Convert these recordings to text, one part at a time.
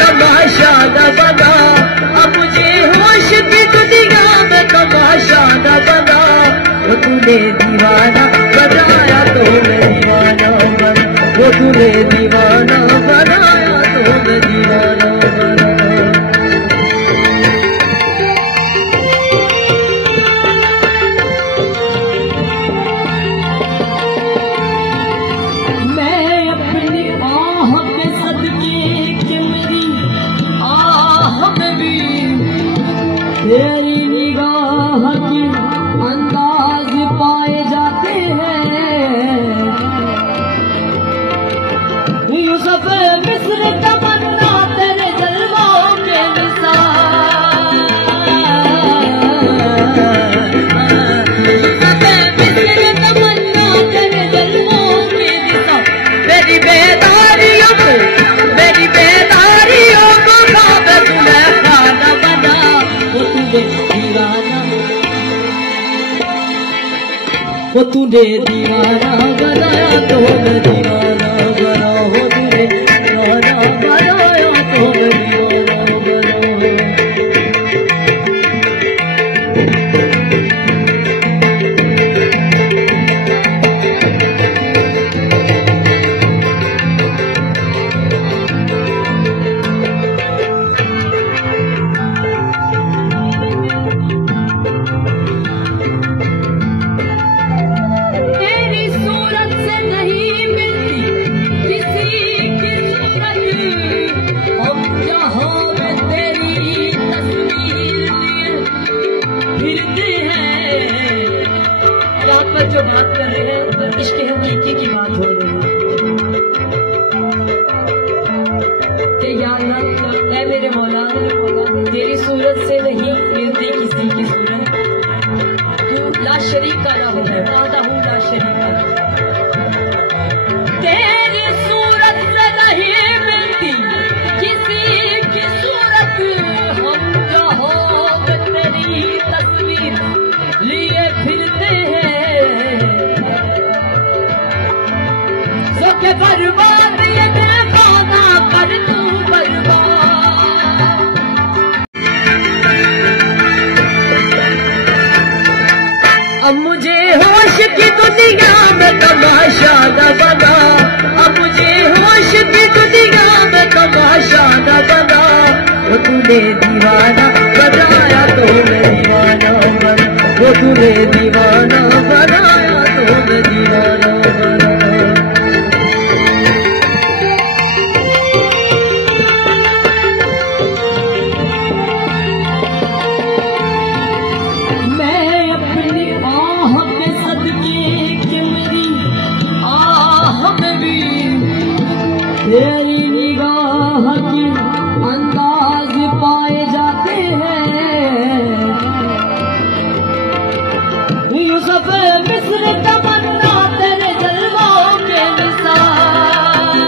तमाशा न बना, अब मुझे होश की दुनिया में तमाशा न बना। वो तूने दीवाना बनाया तो मैं दीवाना बना, वो तूने दीवाना बनाया तो मैं दीवाना बना। तेरी निगाह के अंदाज पाए जाते हैं, यूसुफ मिस्र तमन्ना तेरे जलवों के निशान, यूसुफ मिस्र तमन्ना तेरे जलवों के निशान। मेरी बेदारियों को ख्वाब तूने खाना बना, वो तूने दीवाना बनाया तो मैं दीवाना बना, वो तूने दीवाना बनाया तो मैं दीवाना बना। जो बात कर रहे हैं इश्क हकीकी की बात हो रही है। या अल्लाह ऐ मेरे मौला, तेरी सूरत से नहीं मिलती किसी की सूरत, तू ला शरीक का ना हो, वादा हूँ ला शरीक का। तेरी सूरत से नहीं मिलती किसी की सूरत, हम जहाँ तेरी तस्वीर लिए फिरते हैं, के बर्बाद ये देखा कर तू बर्बाद। अब मुझे होश की दुनिया में तमाशा न बना, अब मुझे होश की दुनिया में तमाशा न बना। वो तूने दीवाना बनाया तो मैं दीवाना बना, वो तूने दीवाना बनाया तो मैं दीवाना बना। तेरी निगाह के अंदाज पाए जाते हैं, यूसुफ मिस्र तमन्ना तेरे जलवों के निशान,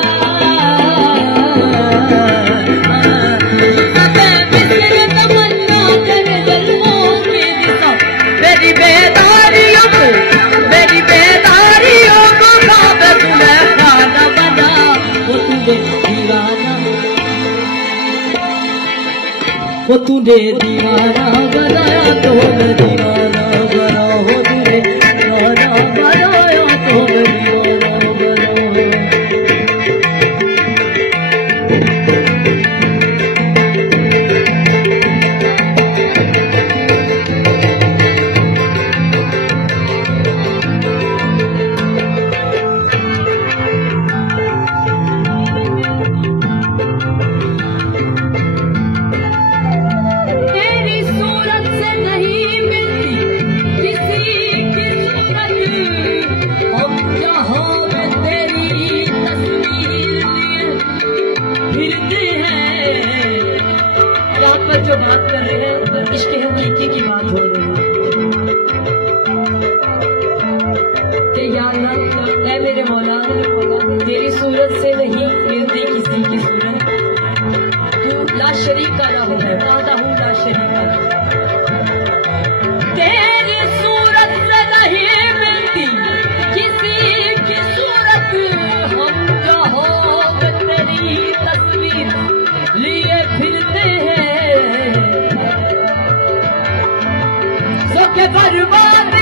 यूसुफ मिस्र तमन्ना तेरे जलवों के निशान। मेरी बेदारियों को ख्वाब तूने खाना बना, वो तूने दीवाना बनाया तो मैं दीवाना बना, वो तूने दीवाना बनाया तो मैं दीवाना बना। जो बात कर रहे हैं इश्क हकीकी की बात हो रही है। या अल्लाह ऐ मेरे मौला, तेरी सूरत से नहीं मिलती किसी की सूरत, तू ला शरीक का ना हो, वादा हूँ ला शरीक का। तेरी सूरत से नहीं मिलती किसी की सूरत, हम जहाँ तेरी तस्वीर लिए के बर्बाद